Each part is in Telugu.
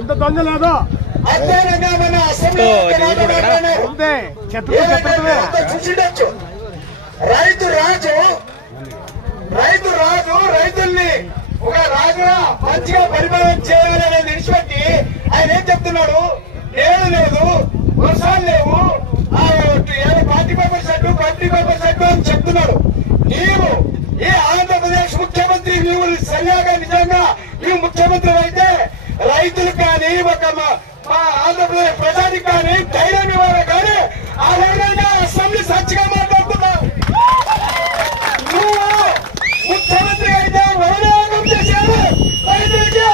ఇంత దొంగ లేదు చూసిండొచ్చు. రైతు రాజు రైతుల్ని ఒక రాజుగా మంచిగా పరిపాలన చేయాలని విడిచిపెట్టి ఆయన ఏం చెప్తున్నాడు? ఏడు లేదు, వర్షాలు లేవు, 45% అని చెప్తున్నాడు. నీవు ఈ ఆంధ్రప్రదేశ్ ముఖ్యమంత్రి, నీవు సరిగా నిజంగా నీవు ముఖ్యమంత్రి అయితే రైతులు కానీ ఒక మా ఆంధ్రప్రదేశ్ ప్రజానికి కానీ ధైర్యం ఇవ్వాలి. కానీ ఆ విధంగా అసెంబ్లీ సచ్చిగా మాట్లాడుతున్నావు. నువ్వు ముఖ్యమంత్రి అయితే వైరాగం చేశారు రైతులకి,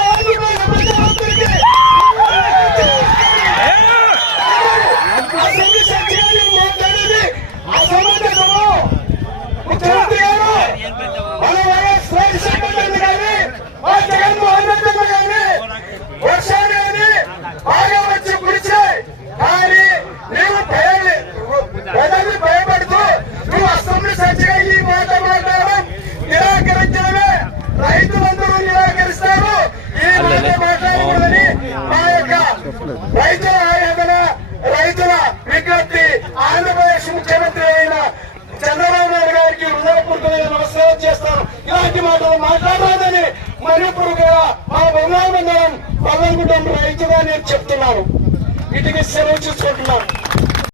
ప్రధానమంత్రికి అసెంబ్లీ సచ్చిగా మాట్లాడేది అసమంజసము. ముఖ్యమంత్రి గారు మన వైఎస్ రాజశేఖర్ కానీ జగన్మోహన్ రెడ్డి కానీ వర్షాలు కానీ బాగా వచ్చి కుడిచాయి. కానీ నువ్వు ప్రజల్ని భయపడుతూ నువ్వు అసెంబ్లీ సచ్చిగా ఈ మాట మాట్లాడడం నిరాకరించడమే. రైతులందరూ నిరాకరిస్తారు. ఈ మాట మాట్లాడకూడదని మా యొక్క రైతుల విజ్ఞప్తి ఆంధ్రప్రదేశ్ ముఖ్యమంత్రి అయిన చంద్రబాబు నాయుడు గారికి హృదయపూర్వకమైన నమస్కారం చేస్తాను. ఇలాంటి మాటలు మాట్లాడాలని మనపూర్వకంగా మా బంగాళాగుండం రైతుగా నేను చెప్తున్నాను. వీటికి సెలవు చూసుకుంటున్నాను.